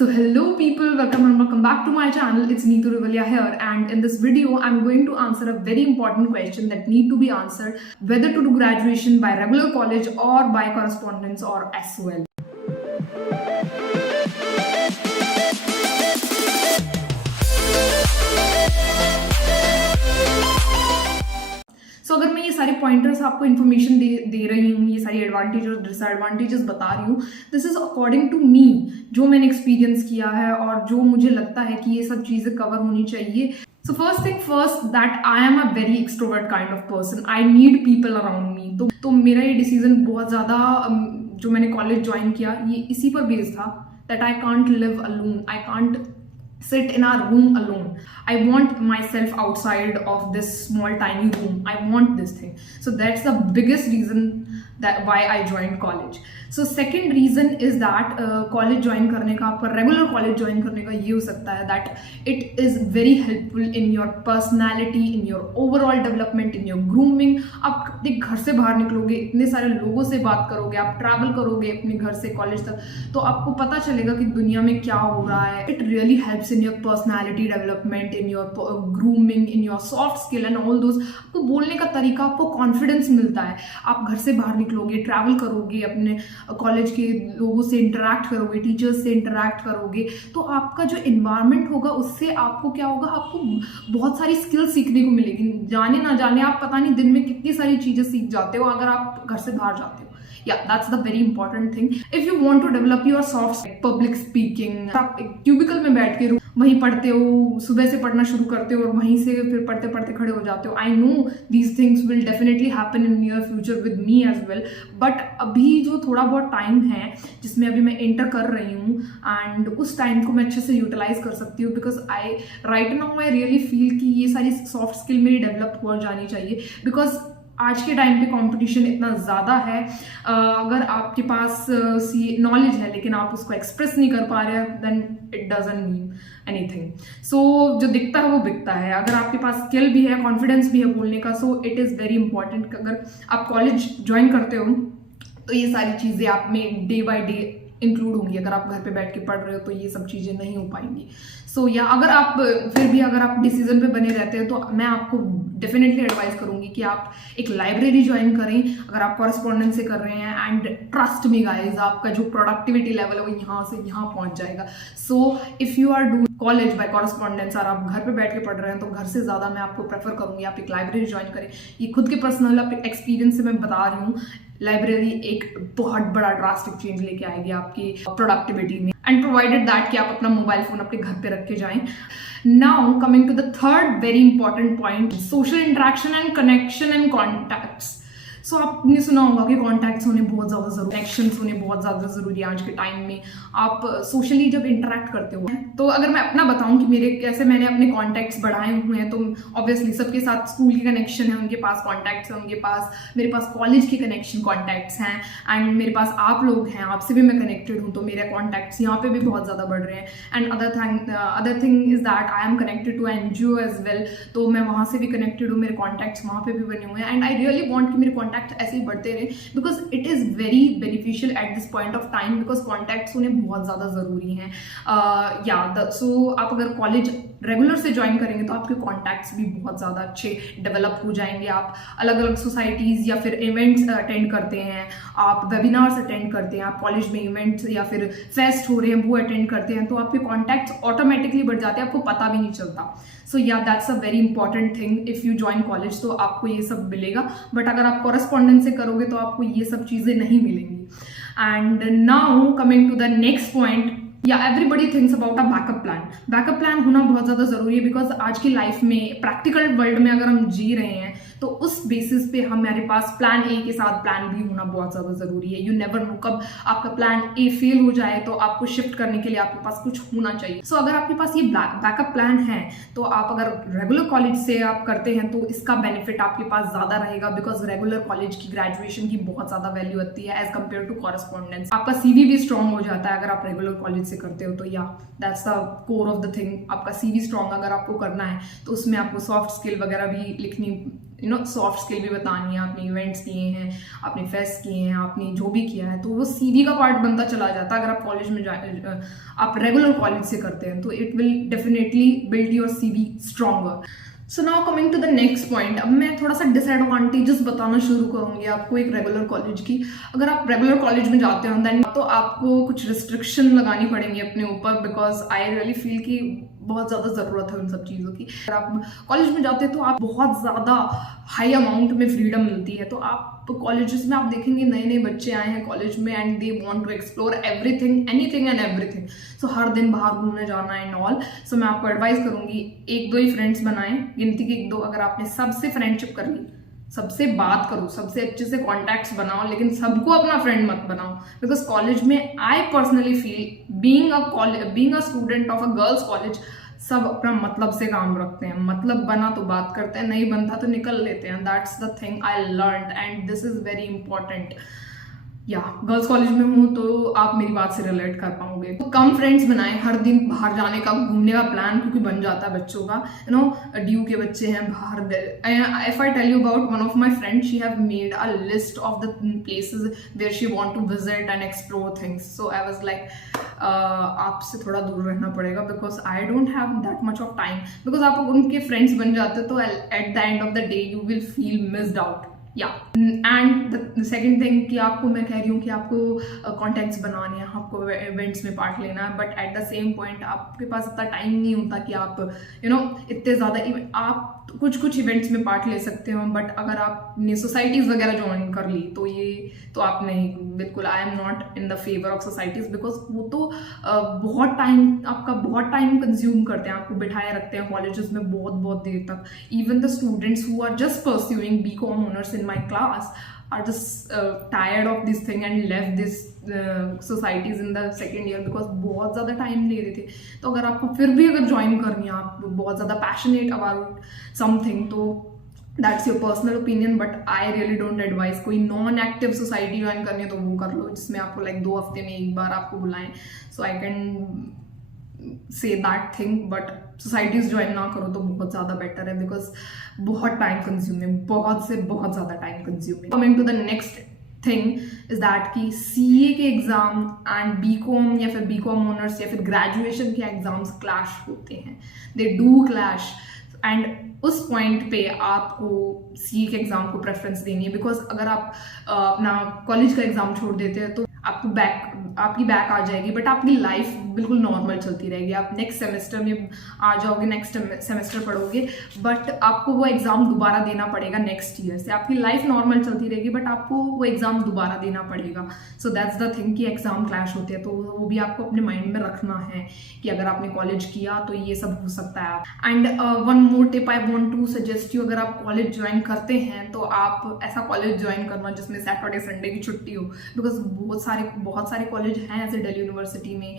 So hello people, welcome back to my channel. It's Neetu Rivalia here, and in this video I'm going to answer a very important question that need to be answered, whether to do graduation by regular college or by correspondence or SOL. So अगर मैं ये सारे pointers आपको information दे रही हूँ, ये सारी advantages disadvantages बता रही हूँ, this is according to me, जो मैंने एक्सपीरियंस किया है और जो मुझे लगता है कि ये सब चीज़ें कवर होनी चाहिए. So first thing first, that I am a very extrovert kind of person. I need people around me. तो मेरा ये डिसीजन बहुत ज़्यादा जो मैंने कॉलेज ज्वाइन किया ये इसी पर बेस्ड था, that I can't live alone. I can't sit in our room alone. I want myself outside of this small tiny room. I want this thing. So that's the biggest reason that why I joined college. So second reason is that college join करने का, आपका regular college join करने का ये हो सकता है that it is very helpful in your personality, in your overall development, in your grooming. आप अपने घर से बाहर निकलोगे, इतने सारे लोगों से बात करोगे, आप ट्रैवल करोगे अपने घर से कॉलेज तक, तो आपको पता चलेगा कि दुनिया में क्या हो रहा है. It really helps in your personality development, in your grooming, in your soft skill and all those. आपको बोलने का तरीका, आपको कॉन्फिडेंस मिलता है. आप घर से बाहर निकलोगे, ट्रैवल करोगे, अपने कॉलेज के लोगों से इंटरैक्ट करोगे, टीचर्स से इंटरैक्ट करोगे, तो आपका जो इन्वायरमेंट होगा उससे आपको क्या होगा, आपको बहुत सारी स्किल्स सीखने को मिलेगी. जाने ना जाने आप पता नहीं दिन में कितनी सारी चीजें सीख जाते हो अगर आप घर से बाहर जाते हो. Yeah, that's the very important thing. If you want to develop your soft public speaking, आप क्यूबिकल में बैठ के वहीं पढ़ते हो, सुबह से पढ़ना शुरू करते हो और वहीं से फिर पढ़ते पढ़ते खड़े हो जाते हो. I know these things will definitely happen in near future with me as well. But अभी जो थोड़ा बहुत टाइम है जिसमें अभी मैं एंटर कर रही हूँ, एंड उस टाइम को मैं अच्छे से यूटिलाइज कर सकती हूँ, because I right now I really feel कि ये सारी सॉफ्ट स्किल मेरी डेवलप हो जानी चाहिए. बिकॉज आज के टाइम पे कंपटीशन इतना ज़्यादा है, अगर आपके पास नॉलेज है लेकिन आप उसको एक्सप्रेस नहीं कर पा रहे हैं, then it doesn't mean anything. So जो दिखता है वो बिकता है. अगर आपके पास स्किल भी है, कॉन्फिडेंस भी है बोलने का, so it is very important. अगर आप कॉलेज ज्वाइन करते हो तो ये सारी चीज़ें आप में डे बाय डे इंक्लूड होंगी. अगर आप घर पे बैठ के पढ़ रहे हो तो ये सब चीज़ें नहीं हो पाएंगी. सो या अगर आप फिर भी अगर आप डिसीजन पे बने रहते हैं तो मैं आपको डेफिनेटली एडवाइस करूंगी कि आप एक लाइब्रेरी ज्वाइन करें अगर आप कॉरेस्पॉन्डेंस से कर रहे हैं. एंड ट्रस्ट मी गाइज, आपका जो प्रोडक्टिविटी लेवल है वो यहाँ से यहाँ पहुँच जाएगा. So if you are doing college by correspondence और आप घर पे बैठ के पढ़ रहे हैं तो घर से ज़्यादा मैं आपको प्रेफर करूंगी आप एक लाइब्रेरी ज्वाइन करें. ये खुद के पर्सनल एक्सपीरियंस से मैं बता रही हूँ, लाइब्रेरी एक बहुत बड़ा ड्रास्टिक चेंज लेके आएगी आपकी प्रोडक्टिविटी में, एंड प्रोवाइडेड दैट कि आप अपना मोबाइल फोन अपने घर पे रख के जाएं. Now coming to the third very important point, social interaction and connection and contacts. So आपने सुना होगा कि कॉन्टैक्ट्स होने बहुत ज़्यादा जरूरी, कनेक्शंस होने बहुत ज़्यादा ज़रूरी है आज के टाइम में. आप सोशली जब इंटरेक्ट करते हो, तो अगर मैं अपना बताऊं कि मेरे कैसे मैंने अपने कॉन्टैक्ट्स बढ़ाए हुए हैं, तो ऑब्वियसली सबके साथ स्कूल के कनेक्शन है, उनके पास कॉन्टैक्ट्स हैं, उनके पास, मेरे पास कॉलेज के कनेक्शन कॉन्टैक्ट्स हैं, एंड मेरे पास आप लोग हैं, आपसे भी मैं कनेक्टेड हूँ, तो मेरे कॉन्टैक्ट्स यहाँ पे भी बहुत ज़्यादा बढ़ रहे हैं. And other thing is that I am connected to NGO as well, तो मैं वहाँ से भी कनेक्टेड हूँ, मेरे कॉन्टैक्ट्स वहाँ पे भी बने हुए हैं. एंड आई रियली वॉन्ट कि मेरे कॉन्टैक्ट ऐसे ही बढ़ते रहे, because it is very beneficial at this point of time, because contacts होने बहुत ज़्यादा ज़रूरी हैं. सो आप अगर कॉलेज रेगुलर से ज्वाइन करेंगे तो आपके कॉन्टैक्ट्स भी बहुत ज़्यादा अच्छे डेवलप हो जाएंगे. आप अलग अलग सोसाइटीज़ या फिर इवेंट्स अटेंड करते हैं, आप वेबिनार्स अटेंड करते हैं, आप कॉलेज में इवेंट्स या फिर फेस्ट हो रहे हैं वो अटेंड करते हैं, तो आपके कॉन्टैक्ट्स ऑटोमेटिकली बढ़ जाते हैं, आपको पता भी नहीं चलता. सो yeah that's a very important thing. If you join college तो आपको ये सब मिलेगा, बट अगर आप कॉरेस्पॉन्डेंस से करोगे तो आपको ये सब चीज़ें नहीं मिलेंगी. And now coming to the next point, या everybody thinks about a backup plan. Backup plan होना बहुत ज़्यादा ज़रूरी है, बिकॉज आज की लाइफ में प्रैक्टिकल वर्ल्ड में अगर हम जी रहे हैं तो उस बेसिस पे हमारे पास प्लान ए के साथ प्लान बी होना बहुत ज़्यादा ज़रूरी है. यू नेवर नो कब आपका प्लान ए फेल हो जाए, तो आपको शिफ्ट करने के लिए आपके पास कुछ होना चाहिए. सो अगर आपके पास ये बैकअप प्लान है तो आप अगर रेगुलर कॉलेज से आप करते हैं तो इसका बेनिफिट आपके पास ज़्यादा रहेगा, बिकॉज रेगुलर कॉलेज की ग्रेजुएशन की बहुत ज़्यादा वैल्यू होती है एज कम्पेयर टू कॉरेस्पॉन्डेंस. आपका CV भी स्ट्रॉन्ग हो जाता है अगर आप रेगुलर कॉलेज से करते हो. तो या that's the core of the thing. आपका CV स्ट्रॉन्ग अगर आपको करना है तो उसमें आपको सॉफ्ट स्किल वगैरह भी लिखनी सॉफ्ट स्किल भी बतानी है, आपने इवेंट्स किए हैं, आपने फेस्ट किए हैं, आपने जो भी किया है, तो वो सीवी का पार्ट बनता चला जाता है। अगर आप कॉलेज में आप रेगुलर कॉलेज से करते हैं तो it will definitely build your CV stronger. So now coming to the next point, अब मैं थोड़ा सा डिसएडवांटेजेस बताना शुरू करूंगी आपको एक रेगुलर कॉलेज की। अगर आप रेगुलर कॉलेज में जाते हो देन तो आपको कुछ रिस्ट्रिक्शन लगानी पड़ेंगी अपने ऊपर, बिकॉज आई रियली फील कि बहुत ज़्यादा ज़रूरत है उन सब चीज़ों की। अगर आप कॉलेज में जाते हैं तो आप बहुत ज़्यादा हाई अमाउंट में फ्रीडम मिलती है। तो आप कॉलेजेस में आप देखेंगे नए नए बच्चे आए हैं कॉलेज में and they want to explore everything, anything and everything. So हर दिन बाहर घूमने जाना एंड ऑल। सो मैं आपको एडवाइस करूंगी एक दो ही फ्रेंड्स बनाएं, गिनती के एक दो। अगर आपने सबसे फ्रेंडशिप कर ली, सबसे बात करो, सबसे अच्छे से कॉन्टैक्ट्स बनाओ, लेकिन सबको अपना फ्रेंड मत बनाओ। बिकॉज कॉलेज में I personally feel being a student of a girls college, सब अपना मतलब से काम रखते हैं। मतलब बना तो बात करते हैं, नहीं बनता तो निकल लेते हैं। That's the thing I learn and this is very important. या गर्ल्स कॉलेज में हूँ तो आप मेरी बात से रिलेट कर पाओगे। तो कम फ्रेंड्स बनाएं, हर दिन बाहर जाने का, घूमने का प्लान क्योंकि बन जाता है बच्चों का। ड्यू के बच्चे हैं बाहर। If I tell you about one of my friend, she have made a list of the places where she want to visit and explore things. So I was like आपसे थोड़ा दूर रहना पड़ेगा because I don't have that much of time. Because आप उनके friends बन जाते तो at the end of the day you will feel missed out. या एंड द सेकेंड थिंग कि आपको मैं कह रही हूँ कि आपको कॉन्टैक्ट्स बनाने हैं, आपको इवेंट्स में पार्ट लेना है, but at the same point आपके पास इतना टाइम नहीं होता कि आप इतने ज़्यादा आप कुछ इवेंट्स में पार्ट ले सकते हो। बट अगर आपने सोसाइटीज़ वगैरह ज्वाइन कर ली तो आप नहीं, बिल्कुल I am not in the favour of societies. Because वो तो आपका बहुत टाइम कंज्यूम करते हैं, आपको बिठाए रखते हैं कॉलेजेस में बहुत देर तक। Even the students who are just pursuing BCom honours in my class are just tired of this thing and left this societies in the second year because बहुत ज़्यादा टाइम ले रहे थे। तो अगर आपको फिर भी अगर ज्वाइन करनी है, आप बहुत ज़्यादा पैशनेट अबाउट समथिंग, तो that's your personal opinion, but I really don't advice. कोई नॉन एक्टिव सोसाइटी ज्वाइन करनी है तो वो कर लो जिसमें आपको लाइक 2 हफ्ते में एक बार आपको बुलाएं। So I can say that thing, but societies join ना करो तो बहुत ज़्यादा बेटर है बिकॉज बहुत टाइम कंज्यूमिंग, बहुत ज़्यादा time consuming. Coming to the next thing is that कि सीए के एग्जाम एंड बीकॉम या फिर बीकॉम ऑनर्स या फिर ग्रेजुएशन के एग्जाम्स क्लैश होते हैं, दे डू क्लैश। एंड उस पॉइंट पे आपको सीए के एग्जाम को प्रेफरेंस देनी है। बिकॉज अगर आप अपना कॉलेज का एग्जाम छोड़ देते हैं तो आपकी बैक आ जाएगी, बट आपकी लाइफ बिल्कुल नॉर्मल चलती रहेगी। आप नेक्स्ट सेमेस्टर में आ जाओगे, नेक्स्ट सेमेस्टर पढ़ोगे, बट आपको वो एग्ज़ाम दोबारा देना पड़ेगा नेक्स्ट ईयर से। आपकी लाइफ नॉर्मल चलती रहेगी बट आपको वो एग्ज़ाम दोबारा देना पड़ेगा। सो दैट्स द थिंग कि एग्ज़ाम क्लैश होते हैं, तो वो भी आपको अपने माइंड में रखना है कि अगर आपने कॉलेज किया तो ये सब हो सकता है। And one more tip I want to suggest you, अगर आप कॉलेज ज्वाइन करते हैं तो आप ऐसा कॉलेज ज्वाइन करना जिसमें सैटरडे संडे की छुट्टी हो। बिकॉज बहुत सारे कॉलेज हैं ऐसे दिल्ली यूनिवर्सिटी में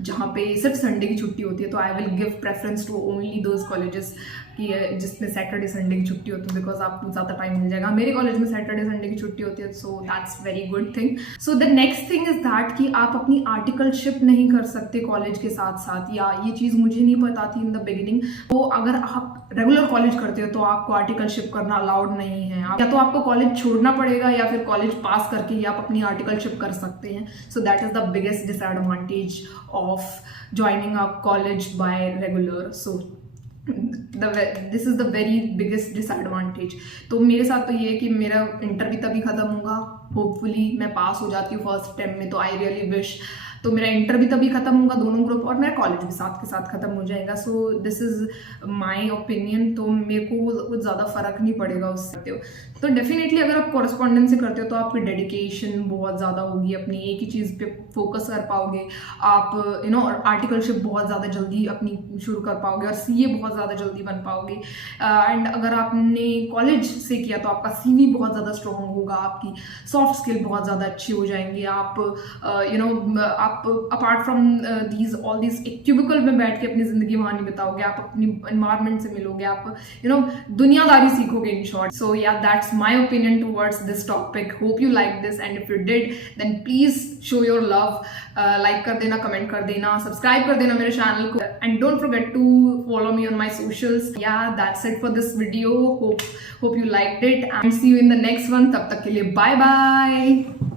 जहाँ पे सिर्फ संडे की छुट्टी होती है। तो I will give preference to only those colleges कि जिसमें सैटरडे संडे की छुट्टी होती है, बिकॉज आपको ज़्यादा टाइम मिल जाएगा। मेरे कॉलेज में सैटरडे संडे की छुट्टी होती है, so that's very good thing. So the next thing is that कि आप अपनी आर्टिकलशिप नहीं कर सकते कॉलेज के साथ साथ, या ये चीज़ मुझे नहीं पता थी इन द बिगिनिंग। तो अगर आप रेगुलर कॉलेज करते हो तो आपको आर्टिकलशिप करना अलाउड नहीं है। या तो आपको कॉलेज छोड़ना पड़ेगा या फिर कॉलेज पास करके ही आप अपनी आर्टिकलशिप कर सकते हैं। So that is the biggest disadvantage of joining a college bye regular. So this is the very biggest disadvantage. तो मेरे साथ तो ये है कि मेरा इंटर भी तभी खत्म होगा, होपफुली मैं पास हो जाती हूँ फर्स्ट अटेम्प्ट में, तो आई रियली विश। तो मेरा इंटर भी तभी खत्म होगा दोनों ग्रुप, और मेरा कॉलेज भी साथ के साथ खत्म हो जाएगा। So this is my opinion. तो मेरे को कुछ ज़्यादा फर्क नहीं पड़ेगा उससे। तो डेफिनेटली अगर आप कॉरेस्पॉन्डेंस से करते हो तो आपकी डेडिकेशन बहुत ज़्यादा होगी, अपनी एक ही चीज़ पे फोकस कर पाओगे आप, आर्टिकलशिप बहुत ज़्यादा जल्दी अपनी शुरू कर पाओगे और सीए बहुत ज़्यादा जल्दी बन पाओगे। एंड अगर आपने कॉलेज से किया तो आपका सीवी बहुत ज़्यादा स्ट्रॉन्ग होगा, आपकी सॉफ्ट स्किल बहुत ज़्यादा अच्छी हो जाएंगी। आप आप apart from these all this एक क्यूबिकल में बैठ के अपनी जिंदगी वहां नहीं बिताओगे, आप अपनी एनवायरमेंट से मिलोगे, आप दुनियादारी सीखोगे इन short. So yeah that's my opinion towards this topic. Hope you like this, and if you did then please show your love. Like कर देना, कमेंट कर देना, सब्सक्राइब कर देना मेरे चैनल को, and don't forget to follow me on my socials. Yeah, that's it for this video. Hope you liked it, and see you in the next one. तब तक के लिए bye bye.